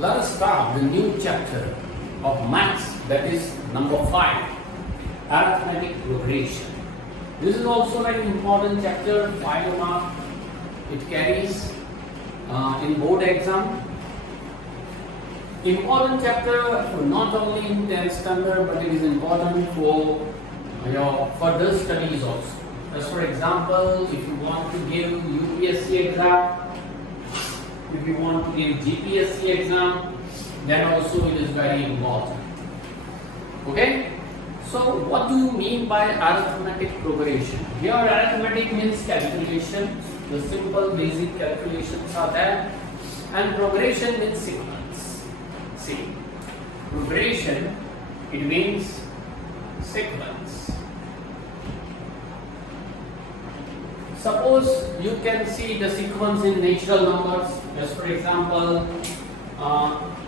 Let us start the new chapter of maths, that is number 5, arithmetic progression. This is also an important chapter, 5 mark. It carries in board exam. Important chapter not only in 10th standard, but it is important for your further studies also. As for example, if you want to give UPSC exam, if you want to give GPSC exam, then also it is very important. Okay? So what do you mean by arithmetic progression? Here arithmetic means calculation. The simple basic calculations are there. And progression means sequence. See, progression, it means sequence. Suppose you can see the sequence in natural numbers. Just for example,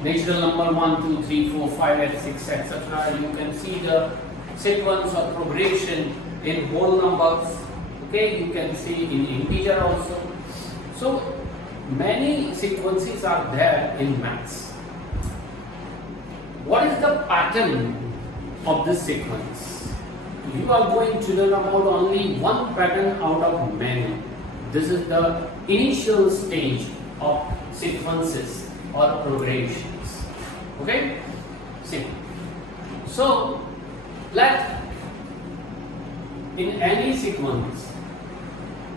natural number 1, 2, 3, 4, 5, 6, etc. You can see the sequence or progression in whole numbers. Okay, you can see in integer also. So many sequences are there in maths. What is the pattern of this sequence? You are going to learn about only one pattern out of many. This is the initial stage of sequences or progressions. Okay? See. So, let in any sequence,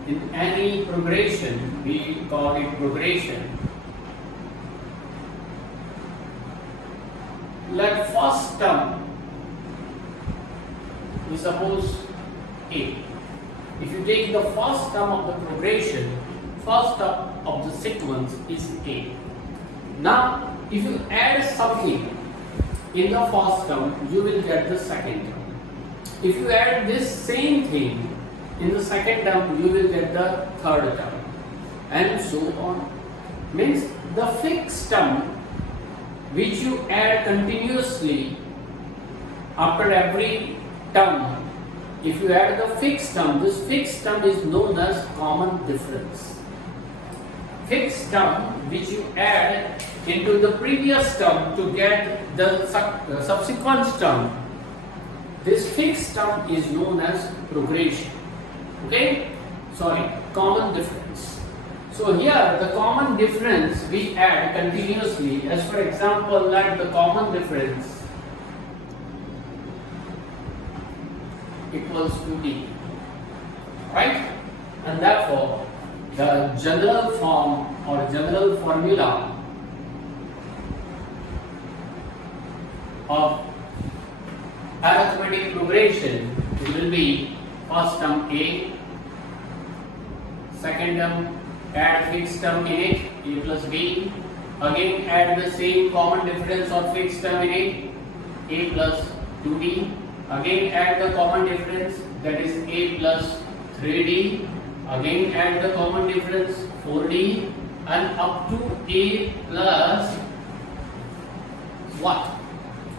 in any progression, we call it progression. Let first term, we suppose A. If you take the first term of the progression, first term of the sequence is A. Now, if you add something in the first term, you will get the second term. If you add this same thing in the second term, you will get the third term, and so on. Means the fixed term which you add continuously after every term, if you add the fixed term, this fixed term is known as common difference. Fixed term which you add into the previous term to get the subsequent term, this fixed term is known as progression. Okay? Sorry, common difference. So here the common difference we add continuously. As for example, let the common difference equals to D, right? And therefore the general form or general formula of arithmetic progression will be first term A, second term add fixed term in it, A plus B, again add the same common difference or fixed term in it, A plus 2D, again add the common difference, that is A plus 3D, again add the common difference 4D, and up to A plus what?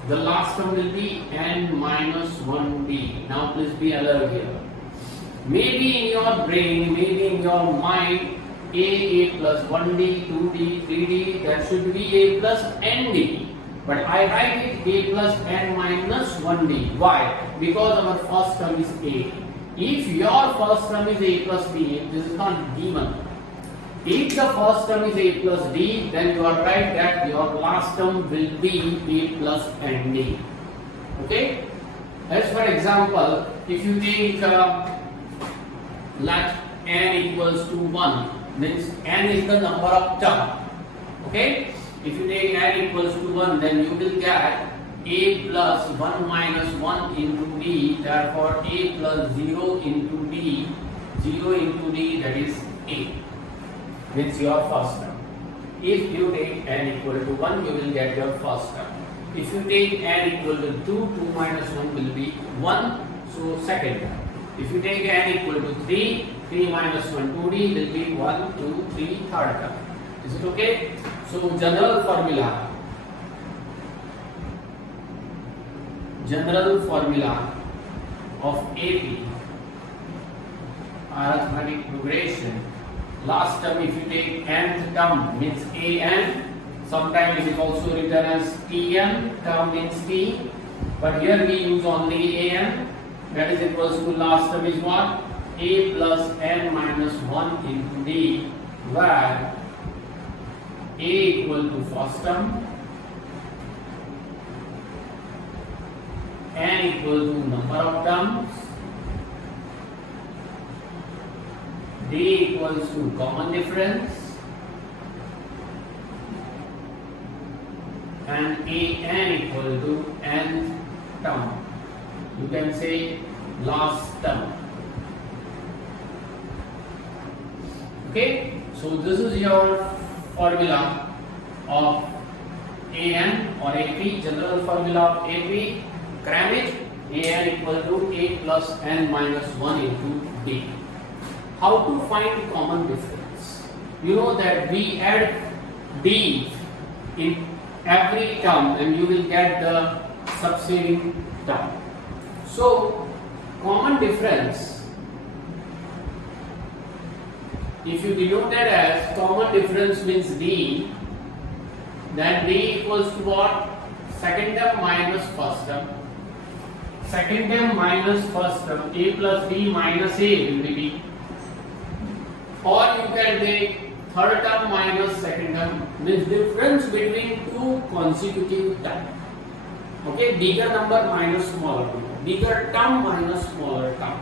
The last term will be n minus 1D. Now please be alert here. Maybe in your brain, maybe in your mind, A plus 1D, 2D, 3D, that should be A plus ND. But I write it A plus n minus 1D. Why? Because our first term is A. If your first term is A plus D, this is not given. If the first term is A plus D, then you are right that your last term will be A plus ND. Okay? As for example, if you take let n equals to 1, means n is the number of term. Okay? If you take n equals to 1, then you will get A plus 1 minus 1 into D, therefore A plus 0 into D, 0 into D, that is A. Means your first term. If you take n equal to 1, you will get your first term. If you take n equal to 2, 2 minus 1 will be 1, so second term. If you take n equal to 3, 3 minus 1, 2D will be 1, 2, 3, third term. Is it okay? So general formula of AP, arithmetic progression, last term if you take nth term means an, Sometimes it is also written as Tn, term means T, but here we use only An. That is equals to last term is what? A plus n minus 1 into D, where A equal to first term, n equal to number of terms, D equals to common difference, and an equal to nth term. You can say last term. Okay, so this is your formula of An or AP, general formula of AP, grammage. An equal to A plus n minus 1 into D. How to find common difference? You know that we add D in every term and you will get the succeeding term. So, common difference, if you denote that as common difference means D, then D equals to what? Second term minus first term. Second term minus first term, A plus D minus A will be D. Or you can take third term minus second term, means difference between two consecutive terms. Okay, bigger number minus smaller number, bigger term minus smaller term.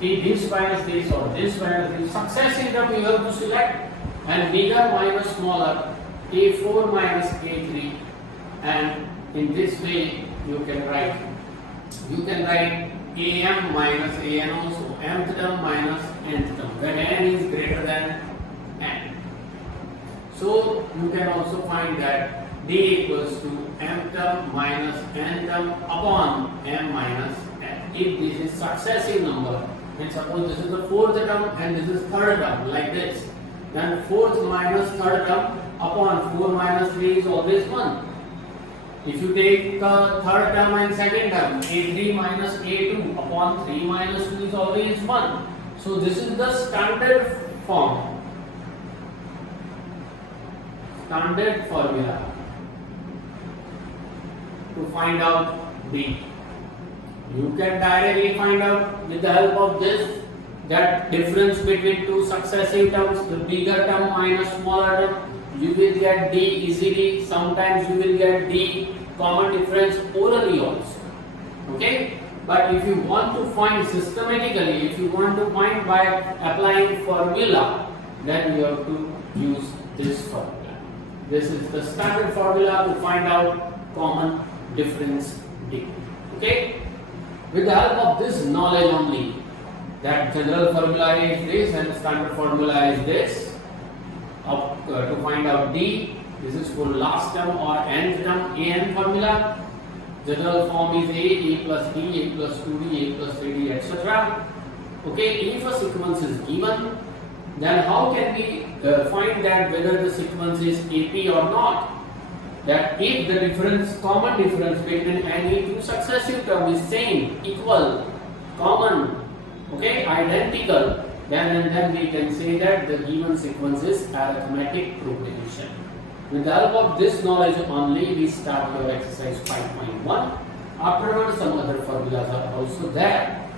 This minus this or this minus this, successive term you have to select, and bigger minus smaller, A4 minus A3, and in this way you can write AM minus AN also, mth term minus nth term, when n is greater than n. So you can also find that D equals to m term minus n term upon m minus n. If this is successive number, and suppose this is the fourth term and this is third term, like this, then fourth minus third term upon 4 minus 3 is always 1. If you take the third term and second term, A3 minus A2 upon 3 minus 2 is always 1. So this is the standard form, standard formula to find out D. You can directly find out with the help of this, that difference between two successive terms, the bigger term minus smaller term. You will get D easily. Sometimes you will get D common difference orally also. Okay? But if you want to find systematically, if you want to find by applying formula, then you have to use this formula. This is the standard formula to find out common difference D. Okay? With the help of this knowledge only, that general formula is this and standard formula is this, to find out D, this is for last term or nth term, An formula. General form is A plus D, A plus 2D, A plus 3D, etc. Okay, if a sequence is given, then how can we find that whether the sequence is AP or not? That if the difference, common difference between any two successive terms is same, equal, common, okay, identical, then we can say that the given sequence is arithmetic progression. With the help of this knowledge only, we start our exercise 5.1. Afterwards, some other formulas are also there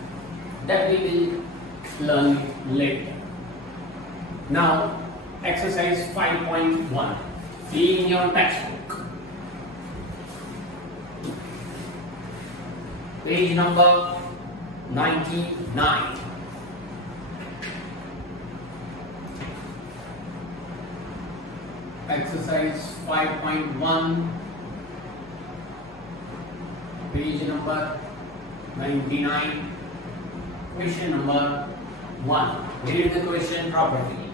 that we will learn later. Now, exercise 5.1. See in your textbook. Page number 99. Exercise 5.1, page number 99, question number 1. Read the question properly.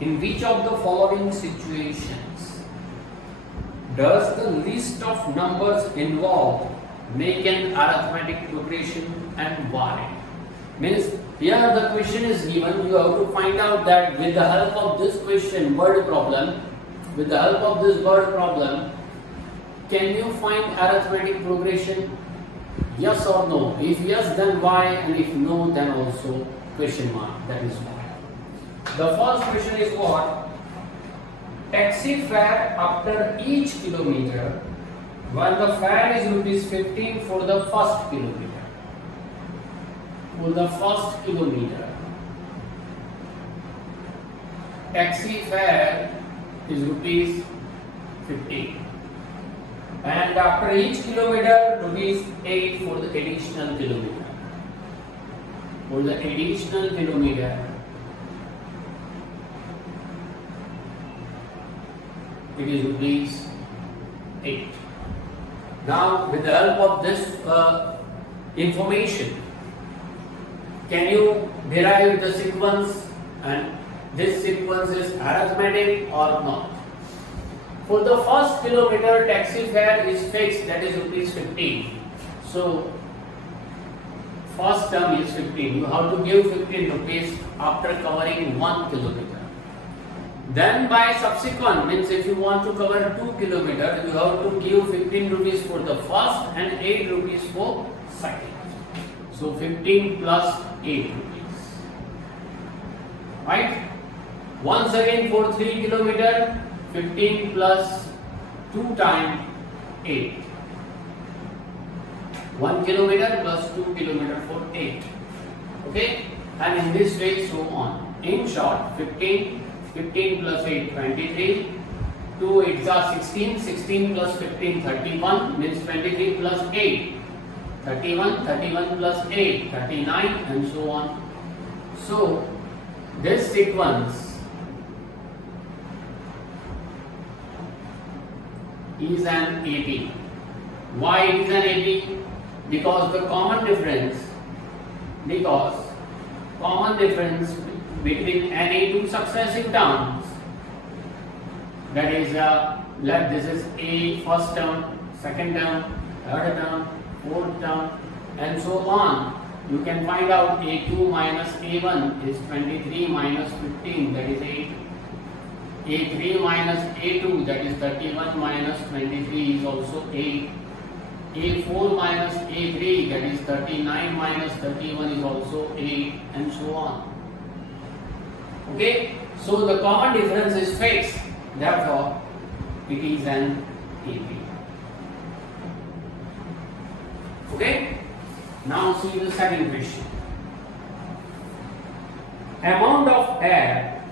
In which of the following situations does the list of numbers involved make an arithmetic progression and why? Means here the question is given, you have to find out that with the help of this question, word problem, with the help of this word problem, can you find arithmetic progression? Yes or no? If yes, then why? And if no, then also question mark. That is why. The first question is what? taxi fare after each kilometer, when the fare is rupees 15 for the first kilometer. For the first kilometer, taxi fare is rupees 15. And after each kilometer, rupees 8 for the additional kilometer. For the additional kilometer, it is rupees 8. Now, with the help of this information, can you derive the sequence, and this sequence is arithmetic or not? For the first kilometer, taxi fare is fixed, that is rupees 15. So, first term is 15. You have to give 15 rupees after covering 1 kilometer. Then by subsequent, means if you want to cover 2 kilometers, you have to give 15 rupees for the first and 8 rupees for second. So 15 plus 8 rupees. Right? Once again for 3 kilometers, 15 plus 2 times 8. 1 kilometer plus 2 kilometers for 8. Okay? And in this way, so on. In short, 15 plus 8, 23. 2 8s are 16. 16 plus 15, 31. Means 23 plus 8, 31. 31 plus 8, 39, and so on. So, this sequence is an AP. Why it is an AP? Because the common difference between any two successive terms, that is this is A first term, second term, third term, fourth term, and so on. You can find out A2 minus A1 is 23 minus 15, that is 8. A3 minus A2, that is 31 minus 23 is also 8. A4 minus A3, that is 39 minus 31 is also 8, and so on. Okay, so the common difference is fixed, therefore it is an AP. Okay, now see the second question. Amount of air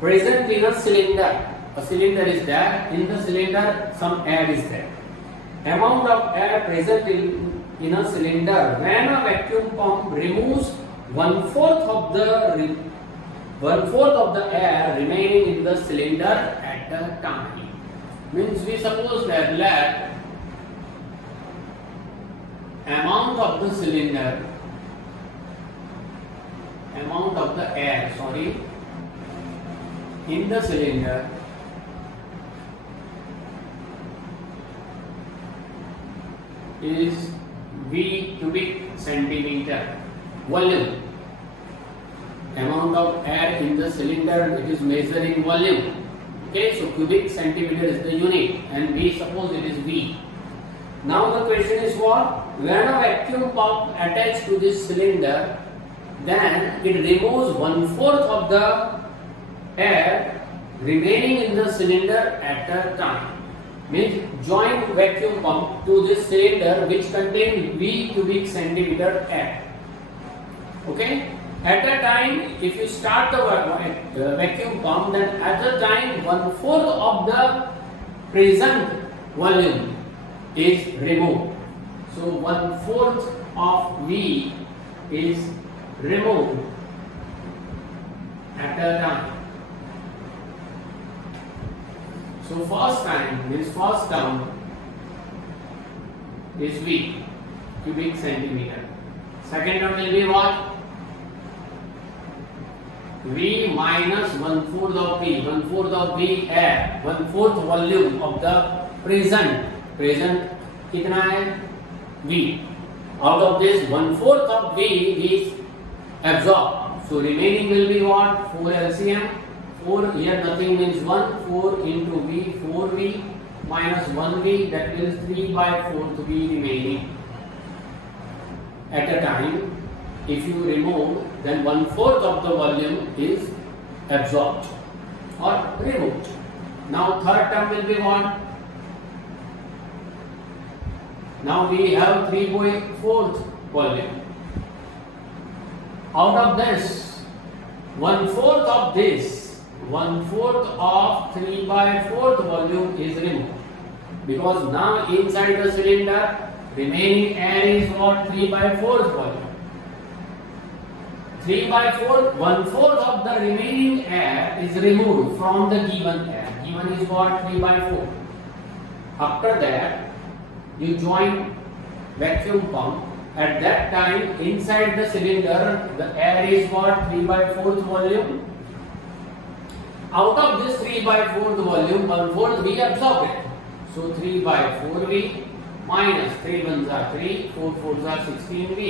present in a cylinder. A cylinder is there, in the cylinder some air is there. Amount of air present in a cylinder when a vacuum pump removes 1/4 of the air remaining in the cylinder at a time. Means we suppose that amount of the cylinder, amount of the air, in the cylinder is V cubic centimeter volume. Amount of air in the cylinder, it is measured in volume. Okay, so cubic centimeter is the unit, and we suppose it is V. Now the question is what? When a vacuum pump attached to this cylinder, then it removes 1/4 of the air remaining in the cylinder at a time. Means join vacuum pump to this cylinder which contains V cubic centimeter air. Okay? At a time, if you start the vacuum pump, then at the time 1/4 of the present volume is removed. So 1/4 of V is removed at a time. So first time means first term is V cubic centimeter. Second term will be what? V minus 1/4 of V. 1/4 of V air. 1/4 volume of the present. Present कितना है? V. Out of this 1/4 of V is absorbed. So remaining will be what? 4 LCM. 4 here nothing means 1. 4 into V, 4V minus 1V, that means 3/4 V remaining. At a time, if you remove, then 1/4 of the volume is absorbed or removed. Now third term will be what? Now we have 3 by 4th volume. Out of this, 1/4 of this, 1/4 of 3 by 4th volume is removed. Because now inside the cylinder, remaining air is what? 3 by 4th volume. 3 by 4, 1/4 of the remaining air is removed from the given air. Given is what? 3 by 4. After that, you join vacuum pump. At that time, inside the cylinder, the air is what? 3 by 4th volume. Out of this 3 by 4th volume, 1/4 we absorb it. So 3 by 4V minus 3 ones are 3, 4 fours are 16V.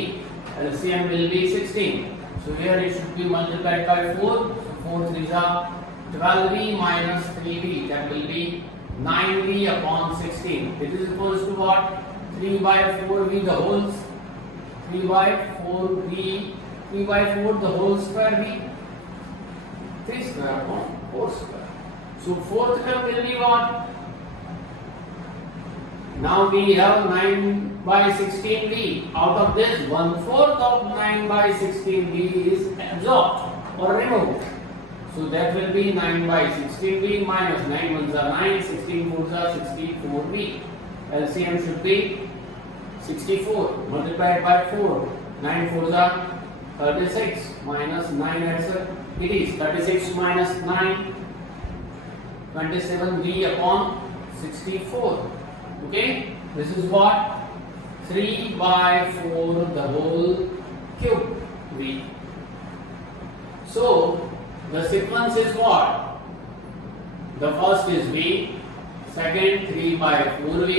LCM will be 16. So here it should be multiplied by 4. So 4 threes are 12V minus 3V. That will be 9V upon 16. It is equals to what? 3 by 4V the whole 3 by 4V 3 by 4 the whole square V. 3 square upon 4 square. So fourth term will be what? Now we have 9 by 16V. Out of this, 1/4 of 9 by 16V is absorbed or removed. So that will be 9 by 16V minus 9 ones are 9, 16 fours are 64V. LCM should be 64 multiplied by 4. 9 fours are 36 minus 9 answer. It is 36 minus 9, 27V upon 64. Okay, this is what? 3 by 4 the whole cube V. So the sequence is what? The first is V, second 3 by 4V,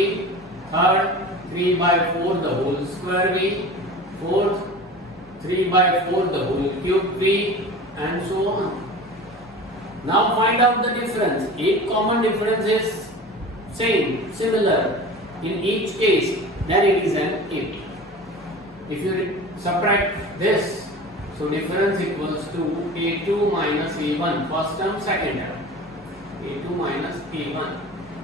third 3 by 4 the whole square V, fourth 3 by 4 the whole cube V, and so on. Now find out the difference. If common difference is same, similar in each case, then it is an AP. If you subtract this, so difference equals to A2 minus A1, first term, second term. A2 minus A1,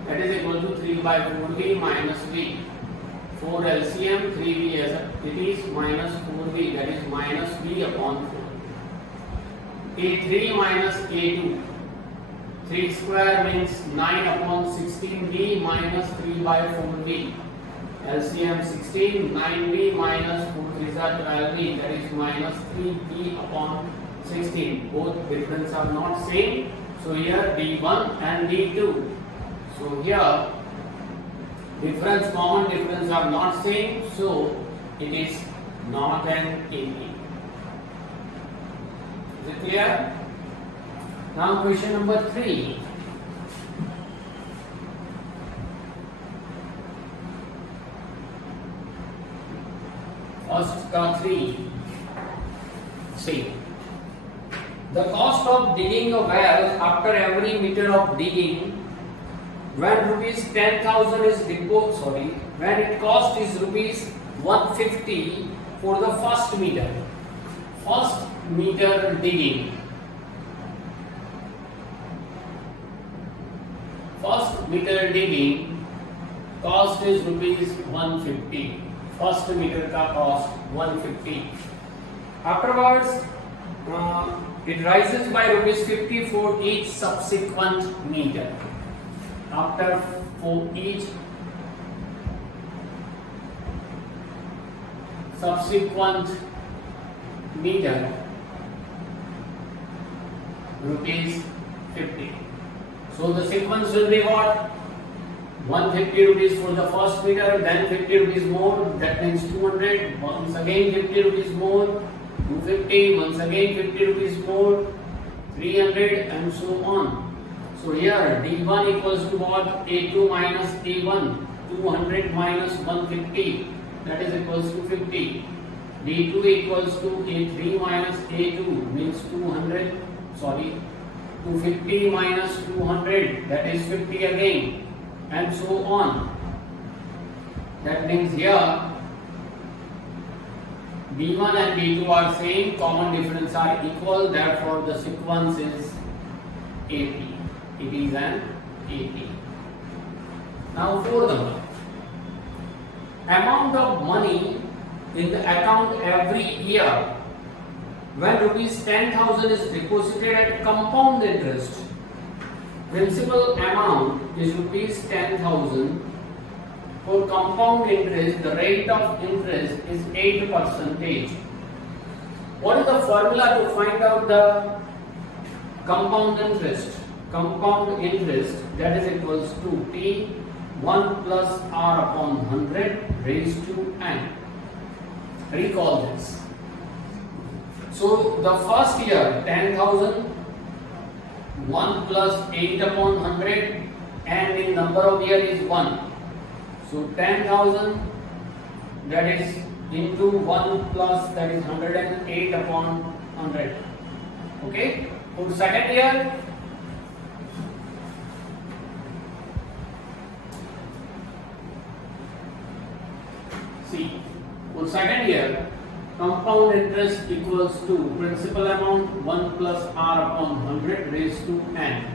that is equal to 3 by 4V minus V. 4 LCM, 3V as it is minus 4V, that is minus V upon 4. A3 minus A2. 3 square means 9 upon 16V minus 3 by 4V. LCM 16, 9V minus 4 3s are 12V, that is minus 3V upon 16. Both difference are not same. So here D1 and D2. So here difference, common difference are not same. So it is not an AP. Is it clear? Now question number 3. First ka 3. See. The cost of digging a well after every meter of digging, when rupees 10,000 is deposited, when it cost is rupees 150 for the first meter. First meter digging. First meter digging cost is rupees 150. First meter ka cost 150. Afterwards, it rises by rupees 50 for each subsequent meter. After for each subsequent meter, rupees 50. So the sequence will be what? 150 rupees for the first meter, then 50 rupees more, that means 200, once again 50 rupees more, 250, once again 50 rupees more, 300 and so on. So here D1 equals to what? A2 minus A1, 200 minus 150, that is equals to 50. D2 equals to A3 minus A2 means 250 minus 200, that is 50 again, and so on. That means here D1 and D2 are same, common difference are equal, therefore the sequence is AP. It is an AP. Now fourth number. Amount of money in the account every year when rupees 10,000 is deposited at compound interest. Principal amount is rupees 10,000. For compound interest, the rate of interest is 8%. What is the formula to find out the compound interest? Compound interest, that is equals to T 1 plus R upon 100 raised to n. Recall this. So the first year 10,000, 1 plus 8 upon 100, and in number of year is 1. So 10,000, that is into 1 plus, that is 108 upon 100. Okay. For second year, see, for second year, compound interest equals to principal amount 1 plus R upon 100 raised to n.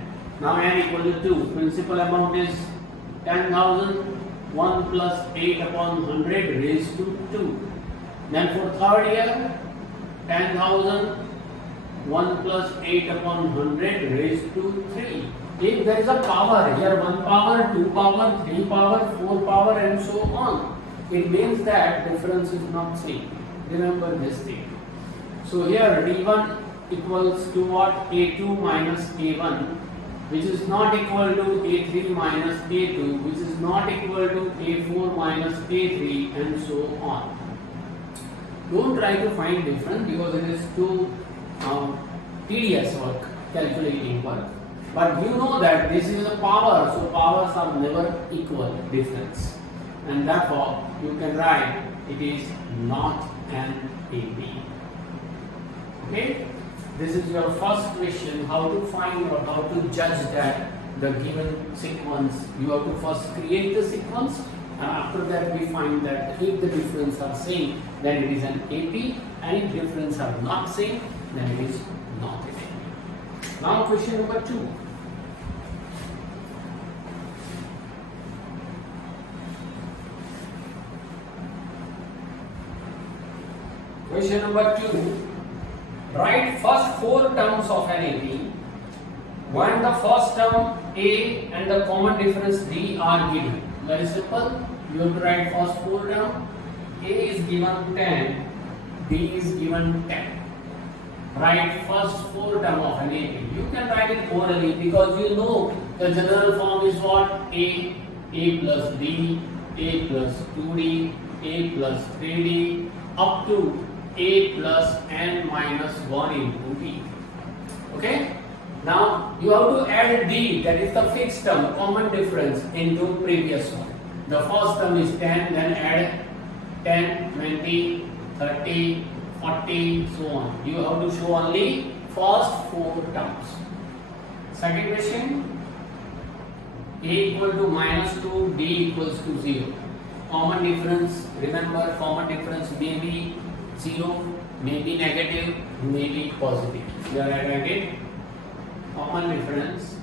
Now n equal to 2. Principal amount is 10,000, 1 plus 8 upon 100 raised to 2. Then for third year, 10,000, 1 plus 8 upon 100 raised to 3. If there is a power, here 1 power, 2 power, 3 power, 4 power and so on, it means that difference is not same. Remember this thing. So here D1 equals to what? A2 minus A1, which is not equal to A3 minus A2, which is not equal to A4 minus A3 and so on. Don't try to find difference because it is too tedious work, calculating work. But you know that this is a power, so powers are never equal difference. And therefore, you can write it is not an AP. Okay? This is your first question, how to find or how to judge that the given sequence. You have to first create the sequence, and after that we find that if the difference are same, then it is an AP, and if difference are not same, then it is not an AP. Now question number 2. Question number 2. Write first 4 terms of an AP. When the first term A and the common difference D are given. Very simple. You have to write first 4 terms. A is given 10, B is given 10. Write first 4 terms of an AP. You can write it orally because you know the general form is what? A plus D, A plus 2D, A plus 3D, up to A plus n minus 1 into D. Okay? Now you have to add D, that is the fixed term, common difference, into previous one. The first term is 10, then add 10, 20, 30, 40, so on. You have to show only first 4 terms. Second question. A equal to minus 2, D equals to 0. Common difference, remember common difference may be 0, may be negative, may be positive. Here I write it. Common difference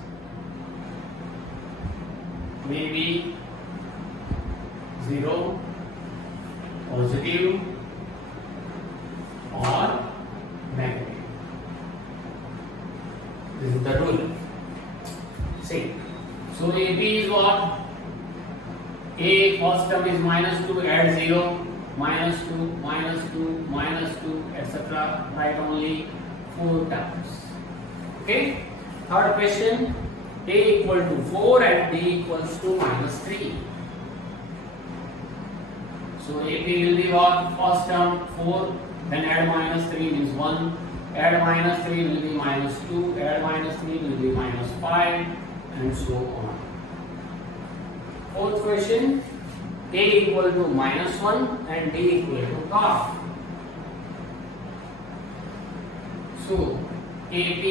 may be 0, positive or negative. This is the rule. See. So AP is what? A first term is minus 2, add 0, minus 2, minus 2, minus 2, etc. Write only 4 terms. Okay? Third question. A equal to 4 and D equals to minus 3. So AP will be what? First term 4, then add minus 3 means 1, add minus 3 will be minus 2, add minus 3 will be minus 5, and so on. Fourth question. A equal to minus 1 and D equal to half. So AP,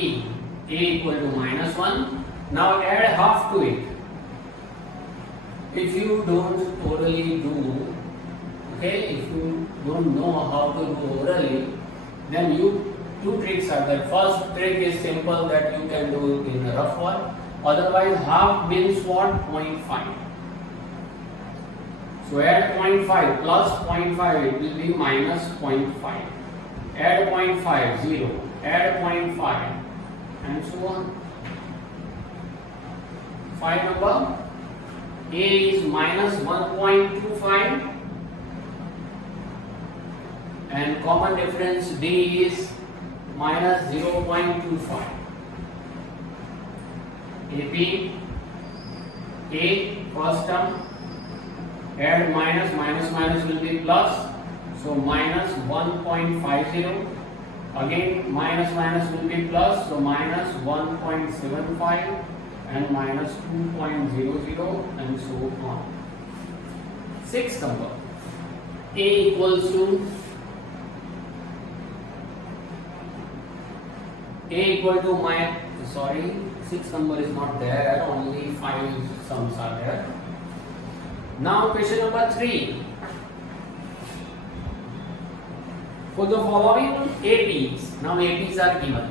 A equal to minus 1. Now add half to it. If you don't orally do, okay, if you don't know how to do orally, then two tricks are there. First trick is simple that you can do in a rough one, Otherwise, half means what? 0.5. So add 0.5 plus 0.5, it will be minus 0.5. Add 0.5, 0. Add 0.5 and so on. 5 number. A is minus 1.25 and common difference D is minus 0.25. AP, A first term, add minus will be plus, so minus 1.50, again minus will be plus, so minus 1.75 and minus 2.00 and so on. Sixth number, A equals to sixth number is not there, only 5 sums are there. Now question number 3. For the following APs, now APs are given,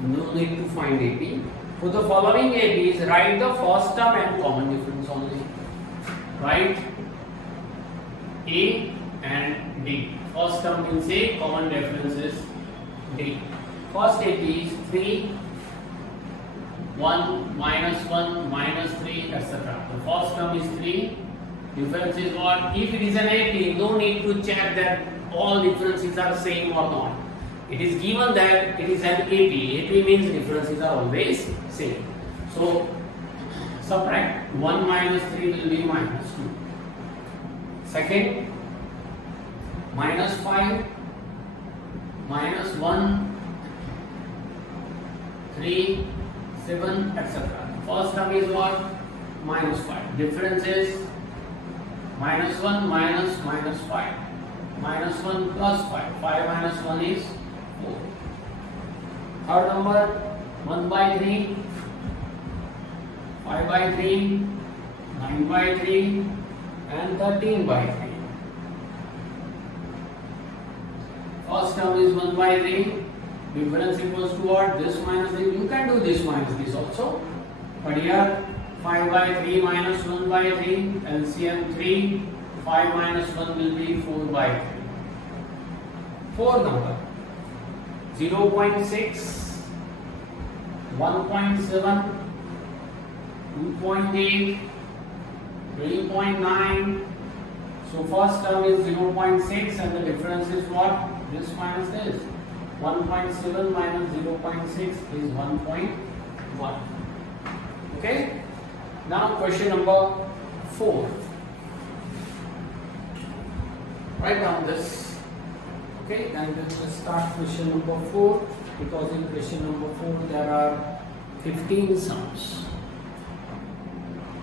no need to find AP. For the following APs, write the first term and common difference only. Write A and D. First term means A, common difference is D. First AP is 3, 1, minus 3, etc. The first term is 3. Difference is what? If it is an AP, no need to check that all differences are same or not. It is given that it is an AP. AP means differences are always same. So subtract 1 minus 3 will be minus 2. Second, minus 5, minus 1, 3, 7, etc. First term is what? Minus 5. Difference is minus 1 minus 5. Minus 1 plus 5. 5 minus 1 is 4. Third number, 1 by 3, 5 by 3, 9 by 3 and 13 by 3. First term is 1 by 3. Difference equals to what? This minus this. You can do this minus this also. But here 5 by 3 minus 1 by 3. LCM 3. 5 minus 1 will be 4 by 3. Fourth number, 0.6, 1.7, 2.8, 3.9. So first term is 0.6 and the difference is what? This minus this. 1.7 minus 0.6 is 1.1. Okay? Now question number 4. Write down this. Okay, and let's start question number 4, because in question number 4 there are 15 sums.